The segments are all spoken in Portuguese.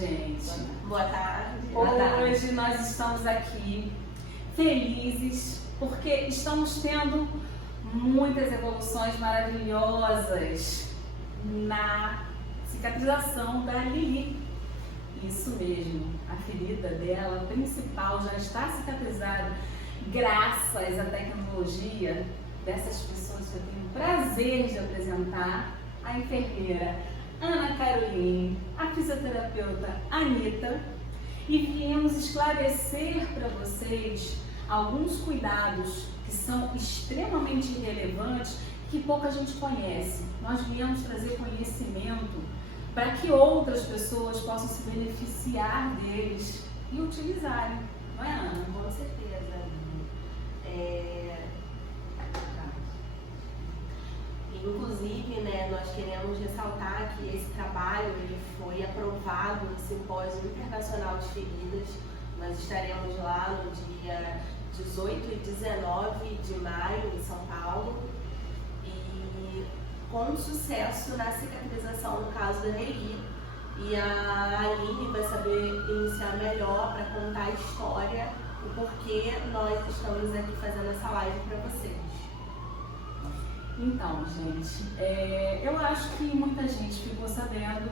gente. Boa tarde. Hoje nós estamos aqui felizes porque estamos tendo muitas evoluções maravilhosas na cicatrização da Lili. Isso mesmo, a ferida dela principal já está cicatrizada graças à tecnologia dessas pessoas que eu tenho o prazer de apresentar, a enfermeira Ana Caroline, a fisioterapeuta Anitta, e viemos esclarecer para vocês alguns cuidados que são extremamente relevantes que pouca gente conhece. Nós viemos trazer conhecimento para que outras pessoas possam se beneficiar deles e utilizarem, não é, Ana? Com certeza. Inclusive, nós queremos ressaltar que esse trabalho ele foi aprovado no Simpósio Internacional de Feridas. Nós estaremos lá no dia 18 e 19 de maio em São Paulo e com sucesso na cicatrização no caso da Nelly. E a Aline vai saber iniciar melhor para contar a história, o porquê nós estamos aqui fazendo essa live para vocês. Então, gente, eu acho que muita gente ficou sabendo,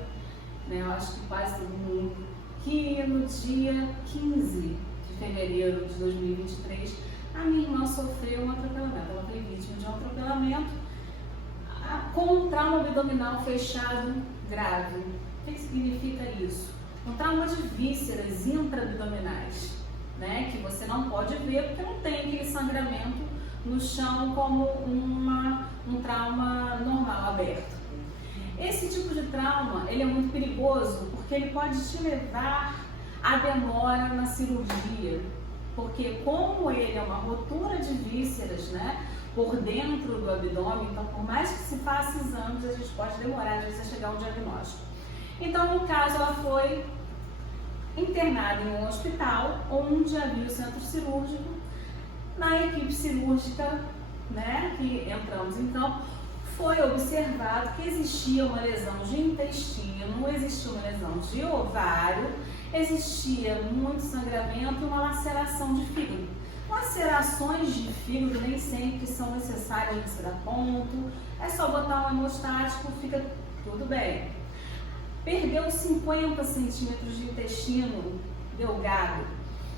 eu acho que quase todo mundo, que no dia 15 de fevereiro de 2023, a minha irmã sofreu um atropelamento. Ela foi vítima de um atropelamento com um trauma abdominal fechado grave. O que significa isso? Um trauma de vísceras intra-abdominais, que você não pode ver porque não tem aquele sangramento no chão como um trauma normal, aberto. Esse tipo de trauma, ele é muito perigoso porque ele pode te levar à demora na cirurgia, porque como ele é uma rotura de vísceras, por dentro do abdômen, então por mais que se faça exames, a gente pode demorar às vezes a chegar a um diagnóstico. Então, no caso, ela foi internada em um hospital onde havia o centro cirúrgico. Na equipe cirúrgica, que entramos então, foi observado que existia uma lesão de intestino, existia uma lesão de ovário, existia muito sangramento e uma laceração de fígado. Lacerações de fígado nem sempre são necessárias de ser a ponto, é só botar um hemostático, fica tudo bem. Perdeu 50 centímetros de intestino delgado.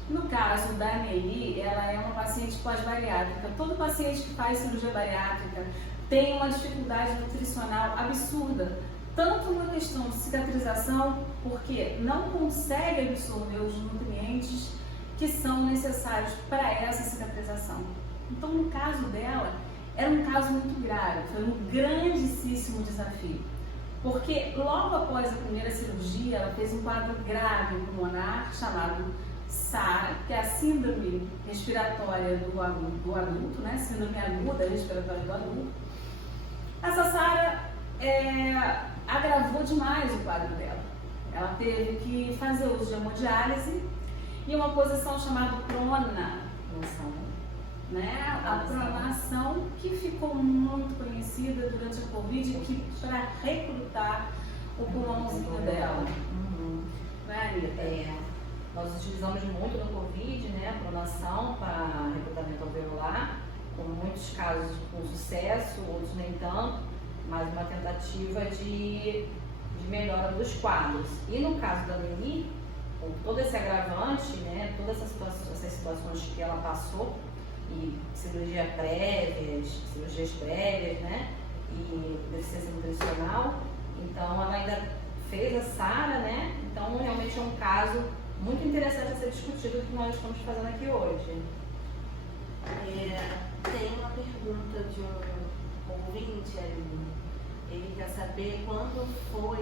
No caso da Nelly, ela é uma paciente pós-bariátrica. Todo paciente que faz cirurgia bariátrica tem uma dificuldade nutricional absurda, tanto na questão de cicatrização, porque não consegue absorver os nutrientes que são necessários para essa cicatrização. Então, no caso dela, era um caso muito grave, foi um grandíssimo desafio, porque logo após a primeira cirurgia, ela fez um quadro grave pulmonar chamado SARA, que é a síndrome respiratória do adulto, síndrome aguda respiratória do adulto. Essa SARA agravou demais o quadro dela. Ela teve que fazer uso de hemodiálise e uma posição chamada pronação, a pronação, que ficou muito conhecida durante a Covid, que para recrutar o pulmãozinho dela. Nós utilizamos muito no Covid, a pronação para recrutamento alveolar, com muitos casos com sucesso, outros nem tanto, mas uma tentativa de melhora dos quadros. E no caso da Nelly, com todo esse agravante, todas essas situações que ela passou, e cirurgias prévias, e deficiência nutricional, então ela ainda fez a SARA, então realmente é um caso muito interessante a ser discutido que nós estamos fazendo aqui hoje. Tem uma pergunta de um ouvinte, Aline. Ele quer saber quando foi,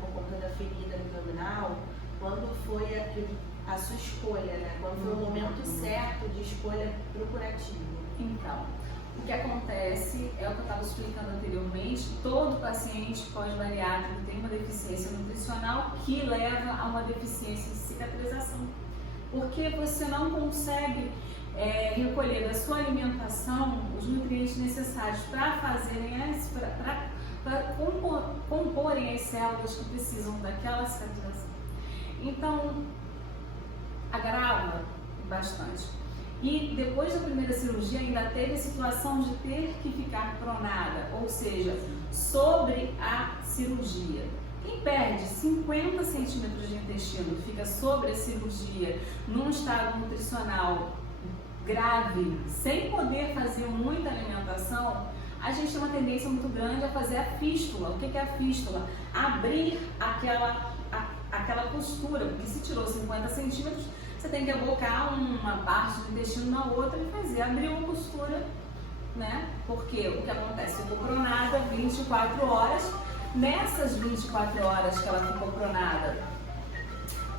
por conta da ferida abdominal, quando foi a sua escolha, quando foi o momento certo de escolha procurativa. Então, o que acontece é o que eu estava explicando anteriormente, todo paciente pós-bariátrico tem uma deficiência nutricional que leva a uma deficiência de cicatrização, porque você não consegue recolher da sua alimentação os nutrientes necessários para comporem as células que precisam daquela cicatrização. Então, agrava bastante. E depois da primeira cirurgia ainda teve a situação de ter que ficar pronada, ou seja, sobre a cirurgia. Quem perde 50 centímetros de intestino, fica sobre a cirurgia, num estado nutricional grave, sem poder fazer muita alimentação, a gente tem uma tendência muito grande a fazer a fístula. O que é a fístula? Abrir aquela costura, porque se tirou 50 centímetros, você tem que abocar uma parte do intestino na outra e abrir uma costura, né? Porque o que acontece? Ficou pronada 24 horas. Nessas 24 horas que ela ficou pronada,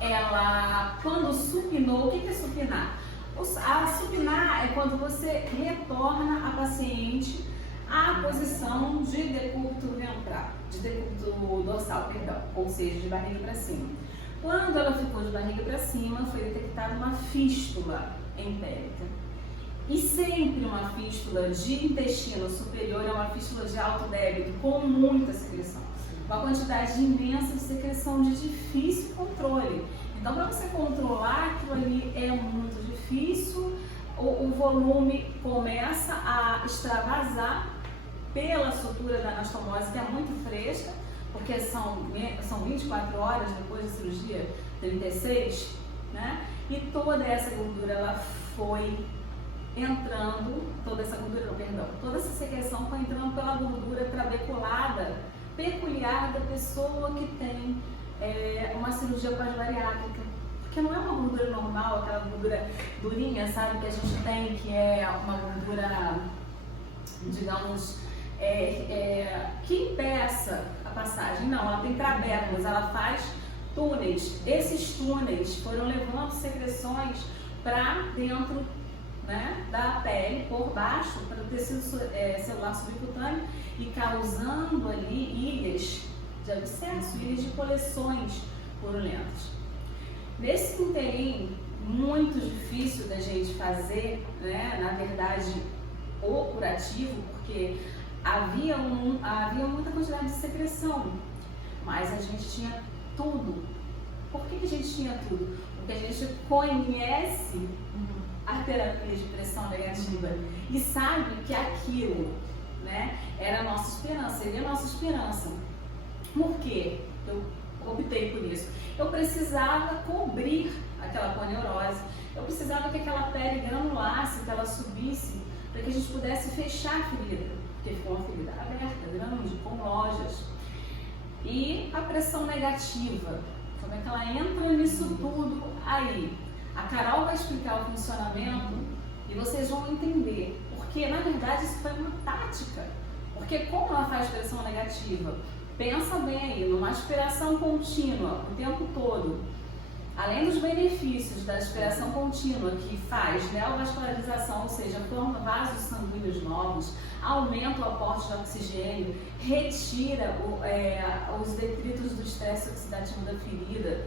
ela, quando supinou, o que é supinar? A supinar é quando você retorna a paciente à posição de decúbito ventral, de decúbito dorsal, perdão, ou seja, de barriga para cima. Quando ela ficou de barriga para cima, foi detectada uma fístula entérica. E sempre uma fístula de intestino superior é uma fístula de alto débito com muita secreção. Uma quantidade imensa de secreção de difícil controle. Então, para você controlar aquilo ali é muito difícil, o volume começa a extravasar pela sutura da anastomose, que é muito fresca, porque são 24 horas depois da cirurgia, 36, né? E toda essa gordura ela foi entrando, toda essa secreção foi entrando pela gordura trabeculada peculiar da pessoa que tem uma cirurgia pós-bariátrica. Porque não é uma gordura normal, aquela gordura durinha, sabe, que a gente tem, que é uma gordura, digamos, que impeça a passagem. Não, ela tem trabéculas, ela faz túneis. Esses túneis foram levando secreções para dentro, né, da pele, por baixo, para o tecido celular subcutâneo e causando ali ilhas de abscesso, ilhas de coleções purulentas. Nesse interim, muito difícil da gente fazer, né, na verdade, o curativo, porque havia muita quantidade de secreção, mas a gente tinha tudo. Por que a gente tinha tudo? Porque a gente conhece a terapia de pressão negativa e sabe que aquilo, né, era a nossa esperança, seria a nossa esperança. Por quê? Eu optei por isso. Eu precisava cobrir aquela coneurose, eu precisava que aquela pele granulasse, que ela subisse, para que a gente pudesse fechar a ferida, porque ficou uma ferida aberta, grande, com lojas. E a pressão negativa, como é que ela entra nisso tudo aí? A Carol vai explicar o funcionamento e vocês vão entender, porque na verdade isso foi uma tática. Porque como ela faz pressão negativa? Pensa bem aí, numa aspiração contínua o tempo todo, além dos benefícios da aspiração contínua, que faz neovascularização, ou seja, forma vasos sanguíneos novos, aumenta o aporte de oxigênio, retira os detritos do estresse oxidativo da ferida,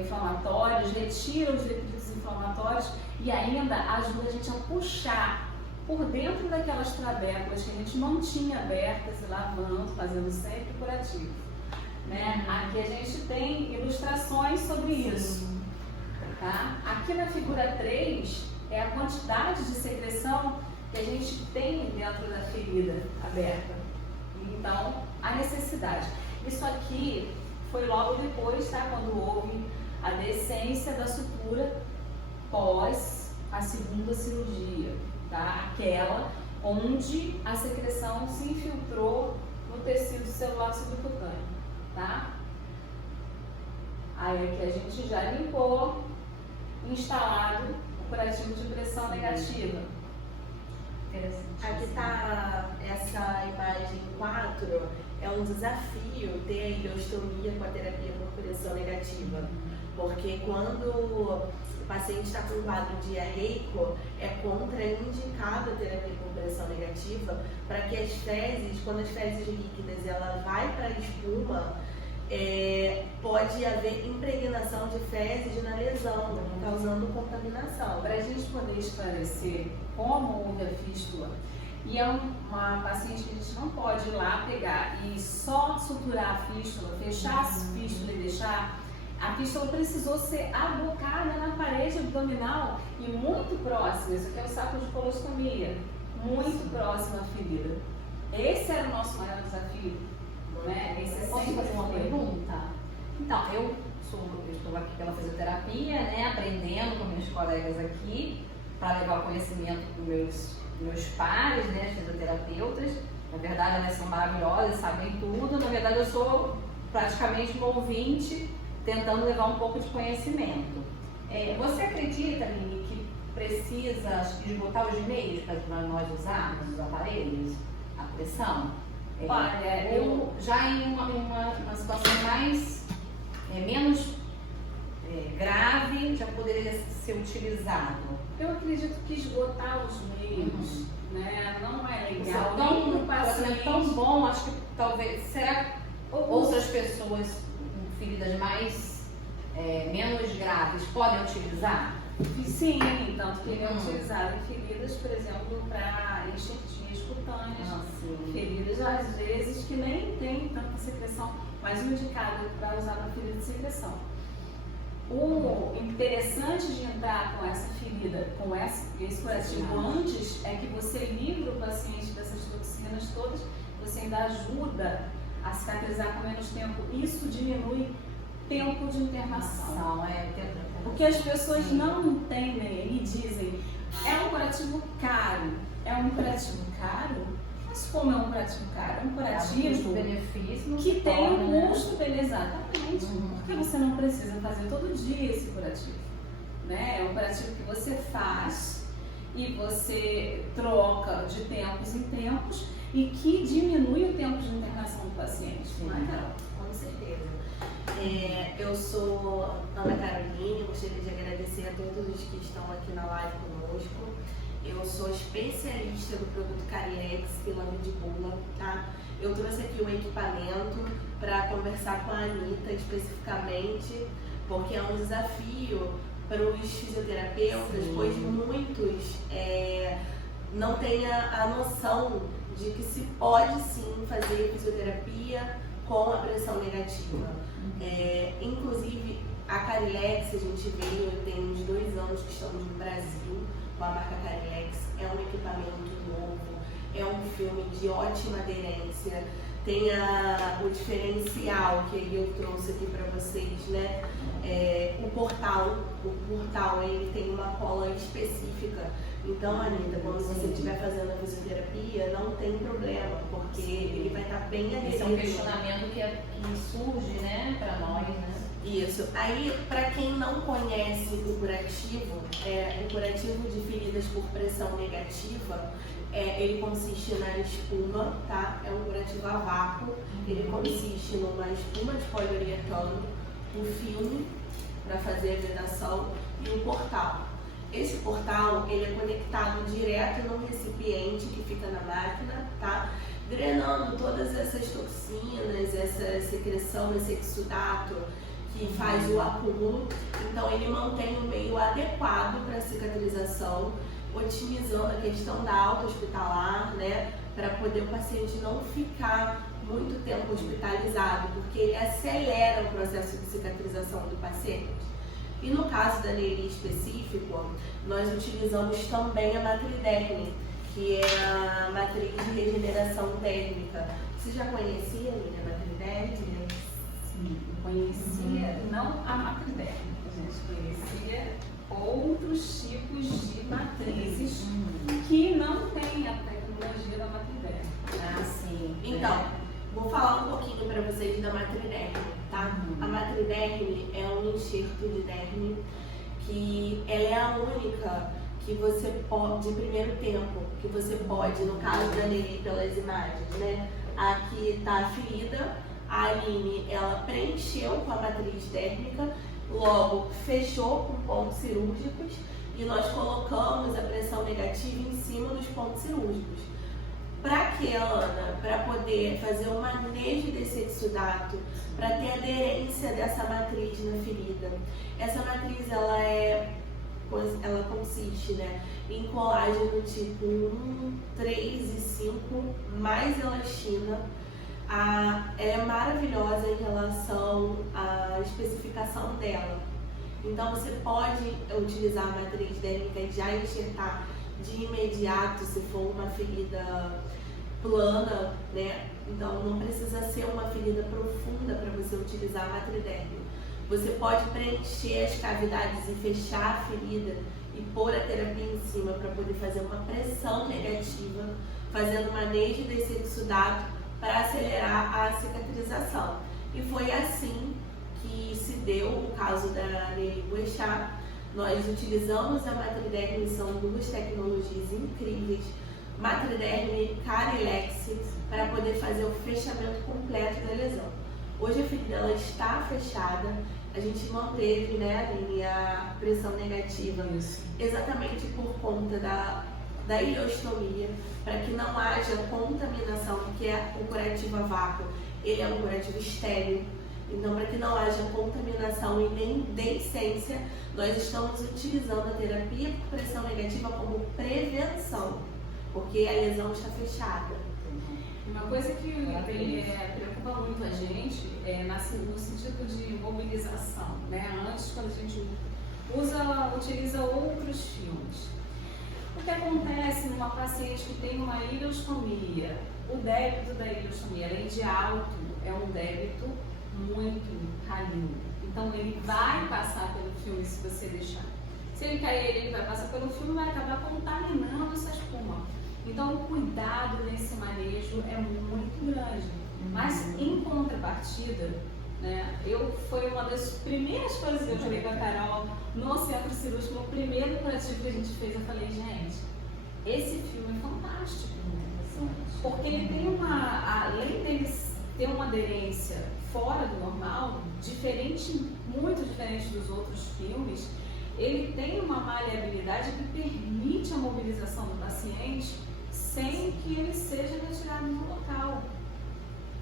inflamatórios, retira os detritos inflamatórios e ainda ajuda a gente a puxar por dentro daquelas trabéculas que a gente não tinha abertas e lavando, fazendo sempre curativo. Né? Aqui a gente tem ilustrações sobre isso. Tá? Aqui na figura 3 é a quantidade de secreção que a gente tem dentro da ferida aberta. Então, a necessidade. Isso aqui foi logo depois, tá? Quando houve a descência da sutura pós a segunda cirurgia. Tá? Aquela onde a secreção se infiltrou no tecido celular subcutâneo, tá? Aí aqui a gente já limpou, instalado o curativo de pressão negativa. Aqui está essa imagem 4, é um desafio ter a ileostomia com a terapia por pressão negativa, porque quando o paciente está com um quadro diarreico, é contraindicada a terapia por pressão negativa para que as fezes, quando as fezes líquidas ela vai para a espuma, pode haver impregnação de fezes na lesão, causando contaminação. Para a gente poder esclarecer como houve a fístula, e é uma paciente que a gente não pode ir lá pegar e só suturar a fístula, fechar a fístula e deixar, A fístula precisou ser abocada na parede abdominal e muito próxima. Isso aqui é o saco de colostomia, muito próximo à ferida. Esse era o nosso maior desafio, né? Esse Posso sempre fazer uma foi. pergunta? Então, eu estou aqui pela fisioterapia, né, aprendendo com meus colegas aqui, para levar o conhecimento para os meus pares, né, as fisioterapeutas. Na verdade, elas são maravilhosas, sabem tudo. Na verdade, eu sou praticamente um ouvinte, tentando levar um pouco de conhecimento. Você acredita, Aline, que precisa esgotar os meios para nós usarmos os aparelhos, a pressão? Olha, eu já em uma situação mais menos grave já poderia ser utilizado. Eu acredito que esgotar os meios, né, não é legal. É tão bom, acho que talvez, será que outras pessoas com feridas mais menos graves podem utilizar? Sim, tanto que ele é utilizado em feridas, por exemplo, para enxertias cutâneas, feridas às vezes que nem tem tanta secreção, mas o indicado para usar na ferida de secreção. O interessante de entrar com essa ferida, com esse curativo antes, é que você livra o paciente dessas toxinas todas, você ainda ajuda a cicatrizar com menos tempo. Isso diminui tempo de internação. Porque as pessoas não entendem e dizem, é um curativo caro. É um curativo caro? Mas como é um curativo caro? É um curativo benefício que tem um custo, exatamente. Porque você não precisa fazer todo dia esse curativo. Né? É um curativo que você faz e você troca de tempos em tempos e que diminui o tempo de internação do paciente. Não é, Carol? Com certeza. Eu sou Ana Caroline, gostaria de agradecer a todos os que estão aqui na live conosco. Eu sou especialista do produto Carilex pela Midbula, tá? Eu trouxe aqui um equipamento para conversar com a Anitta especificamente, porque é um desafio para os fisioterapeutas, pois muitos não têm a noção de que se pode sim fazer fisioterapia com a pressão negativa. Inclusive, a Carilex, a gente veio, tem uns 2 anos que estamos no Brasil com a marca Carilex, é um equipamento novo, é um filme de ótima aderência, tem o diferencial que eu trouxe aqui para vocês, né? O portal ele tem uma cola específica. Então, Anitta, quando você estiver fazendo a fisioterapia, não tem problema, porque ele vai estar bem aderido. Esse é um questionamento que surge, né, para nós, né? Isso. Aí, para quem não conhece o curativo de feridas por pressão negativa, ele consiste na espuma, tá? É um curativo a vácuo. Ele consiste numa espuma de poliuretano, um filme para fazer a vedação e um portal. Esse portal, ele é conectado direto num recipiente que fica na máquina, tá? Drenando todas essas toxinas, essa secreção, esse exudato que faz o acúmulo. Então, ele mantém um meio adequado para a cicatrização, otimizando a questão da alta hospitalar, né? Para poder o paciente não ficar muito tempo hospitalizado, porque ele acelera o processo de cicatrização do paciente. E no caso da Nery específico, nós utilizamos também a matriderme, que é a matriz de regeneração térmica. Você já conhecia a matriderme? Sim, eu conhecia, não a matriderme, a gente conhecia outros tipos de matrizes que não têm a tecnologia da matriderme. Sim. Então, vou falar um pouquinho para vocês da matriderme, tá? A matriderme é um enxerto de derme que ela é a única que você pode, de primeiro tempo, que você pode, no caso da Nery, pelas imagens, né? Aqui tá a ferida, a Aline, ela preencheu com a matriz térmica, logo fechou com pontos cirúrgicos e nós colocamos a pressão negativa em cima dos pontos cirúrgicos. Para quê, Ana? Para poder fazer o manejo desse exudato, para ter aderência dessa matriz na ferida. Essa matriz, ela consiste, né, em colágeno tipo 1, 3 e 5, mais elastina. ela é maravilhosa em relação à especificação dela. Então você pode utilizar a matriz dérmica e já enxertar de imediato se for uma ferida plana, né? Então não precisa ser uma ferida profunda para você utilizar a matridérmica. Você pode preencher as cavidades e fechar a ferida e pôr a terapia em cima para poder fazer uma pressão negativa, fazendo manejo desse exudato para acelerar a cicatrização. E foi assim que se deu o caso da Nelly Boechat. Nós utilizamos a matriderme, são duas tecnologias incríveis, matriderme Carilex, para poder fazer o fechamento completo da lesão. Hoje a ferida ela está fechada, a gente manteve, né, a pressão negativa exatamente por conta da ileostomia, para que não haja contaminação, porque o curativo a vácuo ele é um curativo estéril. Então, para que não haja contaminação e nem deiscência, nós estamos utilizando a terapia por pressão negativa como prevenção, porque a lesão está fechada. Uma coisa que preocupa muito a gente é no sentido de mobilização, né? Antes, quando a gente utiliza outros filmes. O que acontece numa paciente que tem uma ileostomia? O débito da ileostomia, além de alto, é um débito muito ralinho. Então ele vai passar pelo filme se você deixar. Se ele cair, ele vai passar pelo filme e vai acabar contaminando essa espuma. Então o cuidado nesse manejo é muito grande. Mas em contrapartida, né, foi uma das primeiras coisas que eu falei com a Carol no centro cirúrgico, no primeiro curativo que a gente fez. Eu falei, gente, esse filme é fantástico, porque ele tem além dele ter uma aderência fora do normal, muito diferente dos outros filmes, ele tem uma maleabilidade que permite a mobilização do paciente sem que ele seja retirado do local.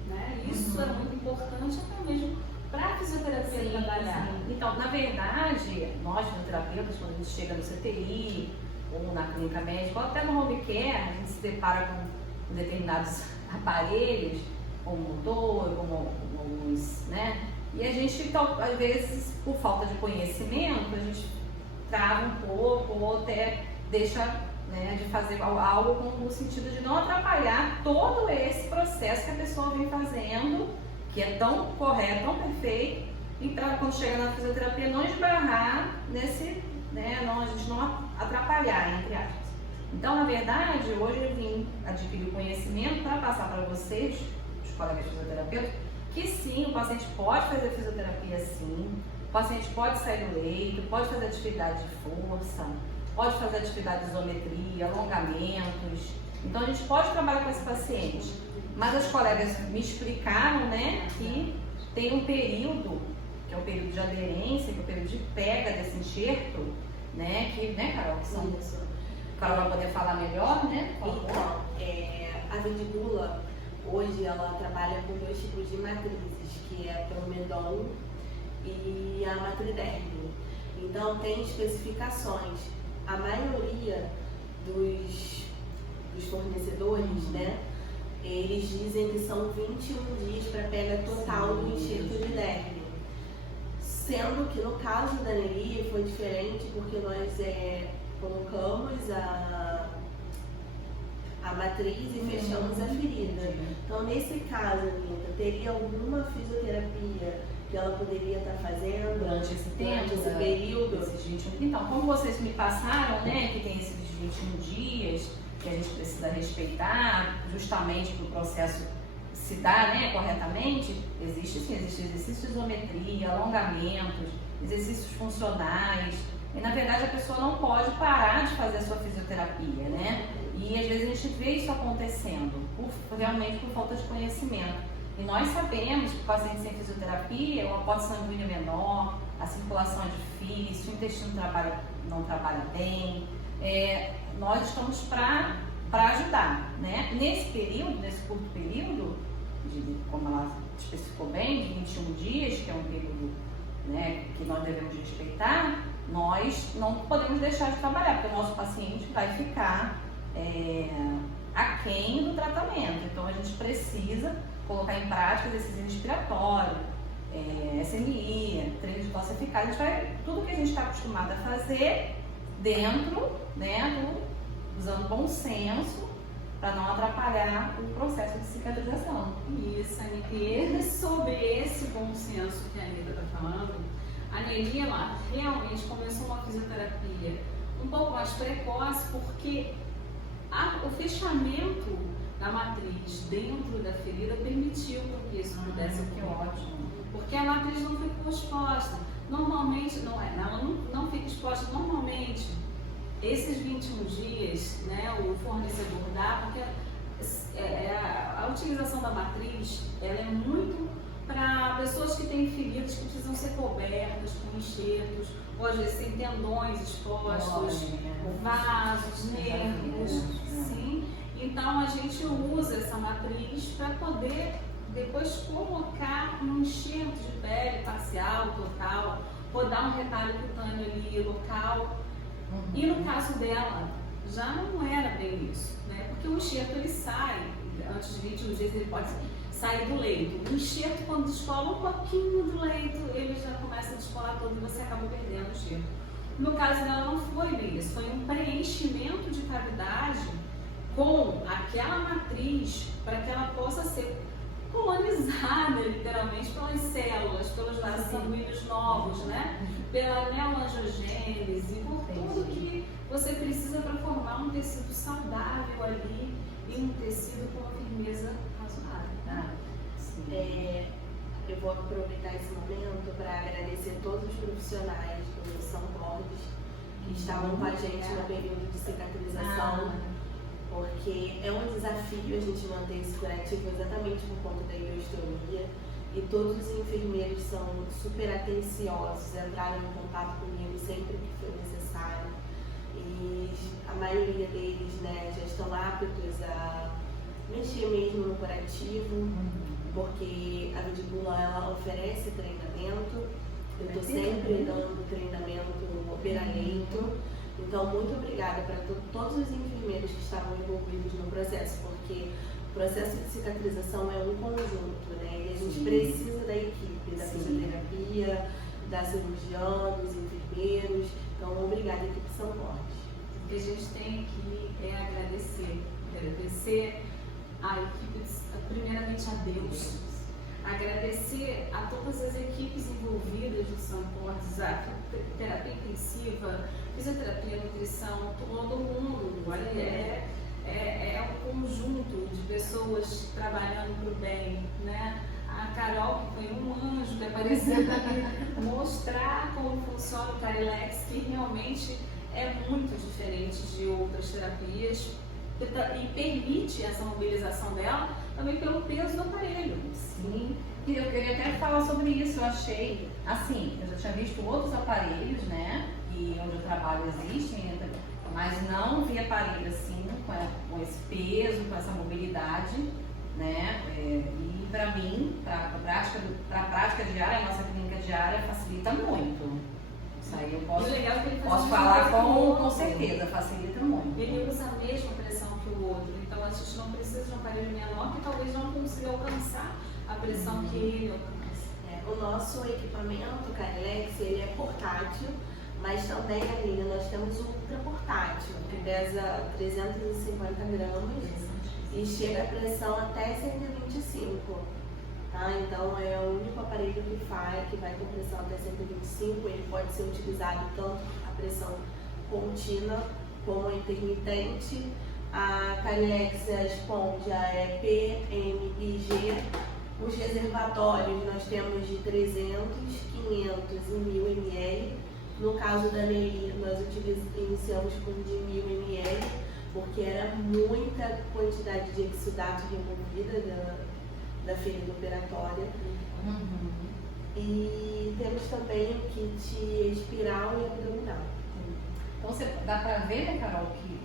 Né? Isso é muito importante até mesmo para a fisioterapia trabalhar. Então, na verdade, nós fisioterapeutas, quando a gente chega no CTI, ou na clínica médica, ou até no home care, a gente se depara com determinados aparelhos, como motor, como alguns, né? E a gente, às vezes, por falta de conhecimento, a gente trava um pouco ou até deixa, né, de fazer algo no sentido de não atrapalhar todo esse processo que a pessoa vem fazendo, que é tão correto, tão perfeito, e para quando chega na fisioterapia não esbarrar nesse, né, a gente não atrapalhar, entre aspas. Então, na verdade, hoje eu vim adquirir o conhecimento para passar para vocês, os colegas fisioterapeutas, que sim, o paciente pode fazer fisioterapia sim, o paciente pode sair do leito, pode fazer atividade de força, pode fazer atividade de isometria, alongamentos. Então a gente pode trabalhar com esse paciente. Mas as colegas me explicaram, né, que tem um período, que é o período de aderência, que é o período de pega desse enxerto, né, que, né, Carol, que são isso. Carol vai poder falar melhor, né? Então, a Vendigula, hoje ela trabalha com 2 tipos de matrizes, que é a Promedon e a matriderme. Então tem especificações. A maioria dos fornecedores, né, eles dizem que são 21 dias para pega total do enxerto de derme. Sendo que no caso da Nelly foi diferente, porque nós colocamos a matriz e fechamos a ferida. Então, nesse caso, Anitta, teria alguma fisioterapia que ela poderia estar fazendo durante esse tempo, esse período? Esses 21. Então, como vocês me passaram, né, que tem esses 21 dias que a gente precisa respeitar, justamente para o processo se dar, né, corretamente, existe exercício de isometria, alongamentos, exercícios funcionais. E na verdade a pessoa não pode parar de fazer a sua fisioterapia, né? E às vezes a gente vê isso acontecendo, realmente por falta de conhecimento. E nós sabemos que o paciente sem fisioterapia, o aporte sanguíneo é menor, a circulação é difícil, o intestino não trabalha bem. Nós estamos para ajudar, né? Nesse período, nesse curto período, como ela especificou bem, de 21 dias, que é um período, né, que nós devemos respeitar, nós não podemos deixar de trabalhar, porque o nosso paciente vai ficar aquém do tratamento. Então a gente precisa colocar em prática exercício respiratório, SMI, treino de tosse eficaz. A gente vai tudo que a gente está acostumado a fazer dentro, né, usando bom senso para não atrapalhar o processo de cicatrização. Isso, Anitta. E sobre esse bom senso que a Anitta está falando, a Nelly, ela realmente começou uma fisioterapia um pouco mais precoce, porque o fechamento da matriz dentro da ferida permitiu que isso pudesse ocorrer. Ótimo. Porque a matriz não ficou exposta. Normalmente, ela não fica exposta normalmente. Esses 21 dias, né, o fornecedor dá, porque a utilização da matriz, ela é muito para pessoas que têm feridas que precisam ser cobertas com enxertos, ou às vezes tem tendões expostos, vasos, nervos, sim. Então a gente usa essa matriz para poder depois colocar um enxerto de pele parcial, total, ou dar um retalho cutâneo ali local. E no caso dela, já não era bem isso, né? Porque o enxerto ele sai, antes de 21 dias ele pode sair do leito. O enxerto, quando descola um pouquinho do leito, ele já começa a descolar todo e você acaba perdendo o enxerto. No caso dela não foi bem isso, foi um preenchimento de cavidade com aquela matriz para que ela possa ser colonizada literalmente pelas células, pelos vasos sanguíneos novos, né? Pela neoangiogênese, por tudo que você precisa para formar um tecido saudável ali e um tecido com uma firmeza razoável. Eu vou aproveitar esse momento para agradecer todos os profissionais do São Borges que estavam com a gente no período de cicatrização. Porque é um desafio a gente manter esse curativo exatamente por conta da ileostomia, e todos os enfermeiros são super atenciosos, entraram em contato comigo sempre que foi necessário, e a maioria deles, né, já estão aptos a mexer mesmo no curativo, porque a Vidibula ela oferece treinamento. Eu estou sempre dando treinamento no Operaleito. Então, muito obrigada para todos os enfermeiros que estavam envolvidos no processo, porque o processo de cicatrização é um conjunto, né? E a gente precisa da equipe, da fisioterapia, da cirurgiã, dos enfermeiros. Então, obrigada, equipe São Borges. O que a gente tem aqui é agradecer a equipe, primeiramente a Deus, agradecer a todas as equipes envolvidas do São Borges, a terapia intensiva, fisioterapia, nutrição, todo mundo. Olha, é um conjunto de pessoas trabalhando para o bem, né? A Carol, que foi um anjo que apareceu aqui, mostrar como funciona o Carilex, que realmente é muito diferente de outras terapias e permite essa mobilização dela também pelo peso do aparelho. Sim, e eu queria até falar sobre isso. Eu achei, assim, eu já tinha visto outros aparelhos, né? E onde eu trabalho existem, mas não vi aparelho assim, com esse peso, com essa mobilidade, né? E para mim, para a prática diária, a nossa clínica diária facilita muito. Isso aí eu posso falar com certeza, facilita muito. Ele usa a mesma pressão que o outro, então a gente não precisa de um aparelho menor que talvez não consiga alcançar a pressão que ele alcança. O nosso equipamento, Carilex, ele é portátil, mas também, Aline, nós temos o ultra portátil, que pesa 350 gramas e chega a pressão até 125. Tá? Então é o único aparelho que vai com pressão até 125, ele pode ser utilizado tanto a pressão contínua como intermitente. A Carilex, a esponja é P, M e G. Os reservatórios nós temos de 300, 500 e 1000 ml. No caso da Nelly, nós iniciamos com de 1000 ml, porque era muita quantidade de exudato removida da ferida operatória. E temos também o kit espiral e abdominal. Então dá para ver, né, Carol, que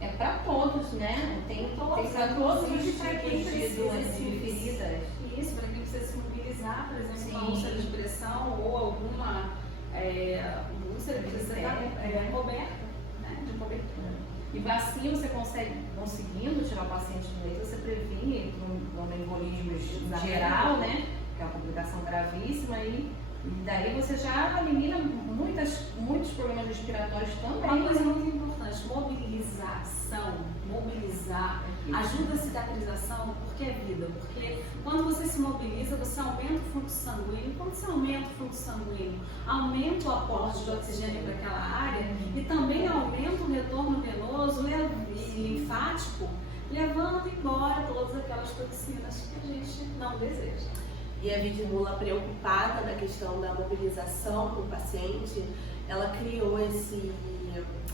é para todos, né? Tem para todos os tipos de doenças de feridas. Isso, para quem precisa se mobilizar, por exemplo, uma úlcera de pressão ou alguma úlcera que precisa estar coberta, né? De cobertura. E assim você conseguindo tirar o paciente do leito, você previne tromboembolismos em geral, né? Que é uma complicação gravíssima e daí você já elimina muitos problemas respiratórios também. Uma coisa muito importante, mobilizar, ajuda a cicatrização, porque é vida. Porque quando você se mobiliza, você aumenta o fluxo sanguíneo. Quando você aumenta o fluxo sanguíneo, aumenta o aporte de oxigênio para aquela área e também aumenta o retorno venoso e linfático, levando embora todas aquelas toxinas que a gente não deseja. E a Vidimula, preocupada na questão da mobilização do paciente, ela criou esse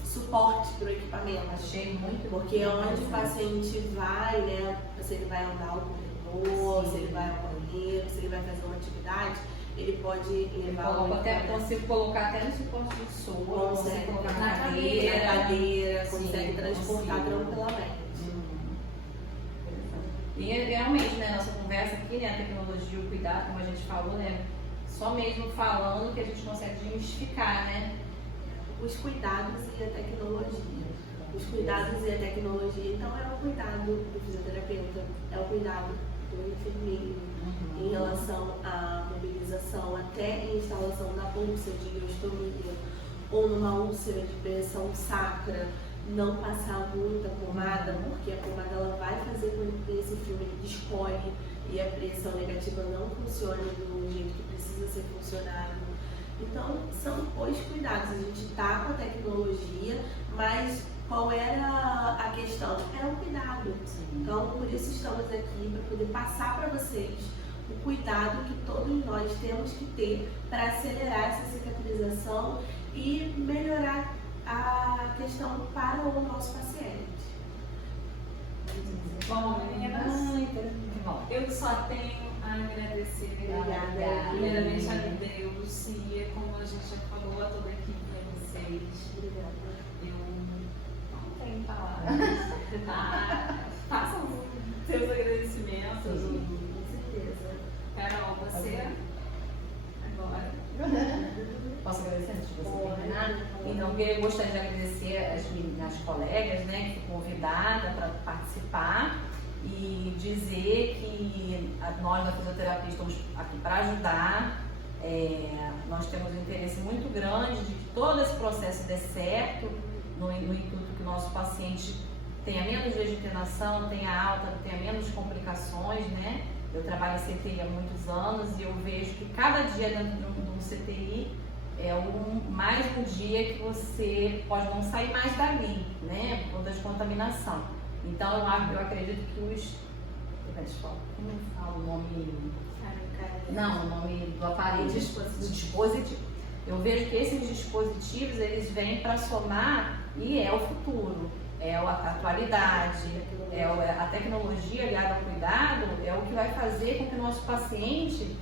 suporte para o equipamento. Achei muito. Porque onde o paciente vai, né, se ele vai andar ao corredor, se ele vai ao banheiro, se ele vai fazer uma atividade, ele pode levar consigo colocar até no suporte de soro, consegue colocar na cadeira, consegue transportar tranquilamente. E realmente, né, nossa conversa aqui, né, a tecnologia, o cuidado, como a gente falou, né, só mesmo falando que a gente consegue desmistificar, né? Os cuidados e a tecnologia. Os cuidados e a tecnologia, então é o cuidado do fisioterapeuta, é o cuidado do enfermeiro em relação à mobilização, até em instalação da úlcera de ileostomia ou numa úlcera de pressão sacra. Não passar muita pomada, porque a pomada ela vai fazer com que esse filme escolhe e a pressão negativa não funcione do jeito que precisa ser funcionado. Então, são os cuidados. A gente está com a tecnologia, mas qual era a questão? Era o cuidado. Então, por isso estamos aqui, para poder passar para vocês o cuidado que todos nós temos que ter para acelerar essa cicatrização e melhorar a questão para o nosso paciente. Bom, meninas, eu só tenho a agradecer. Obrigada. Primeiramente a Deus e, como a gente já falou, a toda a equipe de vocês. Obrigada. Eu não tenho palavras. Façam seus agradecimentos. Com certeza. Carol, você? Agora. Posso agradecer antes de você terminar? Então, eu gostaria de agradecer as colegas, né, que foram convidadas para participar e dizer que nós da fisioterapia estamos aqui para ajudar. Nós temos um interesse muito grande de que todo esse processo dê certo, no intuito que o nosso paciente tenha menos dias de internação, tenha alta, tenha menos complicações, né? Eu trabalho em CTI há muitos anos e eu vejo que cada dia dentro de um CTI é mais um dia que você pode não sair mais dali, né? Por conta de contaminação. Então eu acredito que como eu falo o nome? Não, o nome do aparelho, do dispositivo. Eu vejo que esses dispositivos, eles vêm para somar e é o futuro, é a atualidade, a tecnologia aliada ao cuidado, é o que vai fazer com que o nosso paciente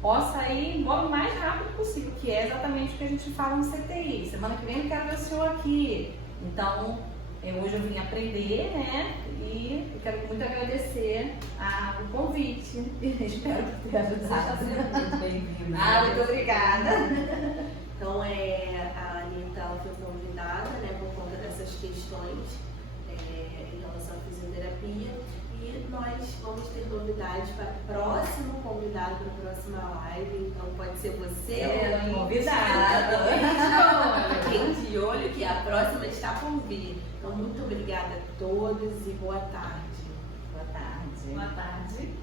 possa ir embora o mais rápido possível, que é exatamente o que a gente fala no CTI. Semana que vem eu quero ver o senhor aqui. Então, hoje eu vim aprender, né? E eu quero muito agradecer o convite. Espero que tenha ajudado. Muito bem-vinda. Muito obrigada. Então, a Anitta ela foi convidada, né, por conta dessas questões em relação à fisioterapia. E nós vamos ter novidades para o próximo convidado para a próxima live. Então pode ser você ou convidado. Quem de olho que a próxima está por vir. Então muito obrigada a todos e boa tarde. Boa tarde. Boa tarde.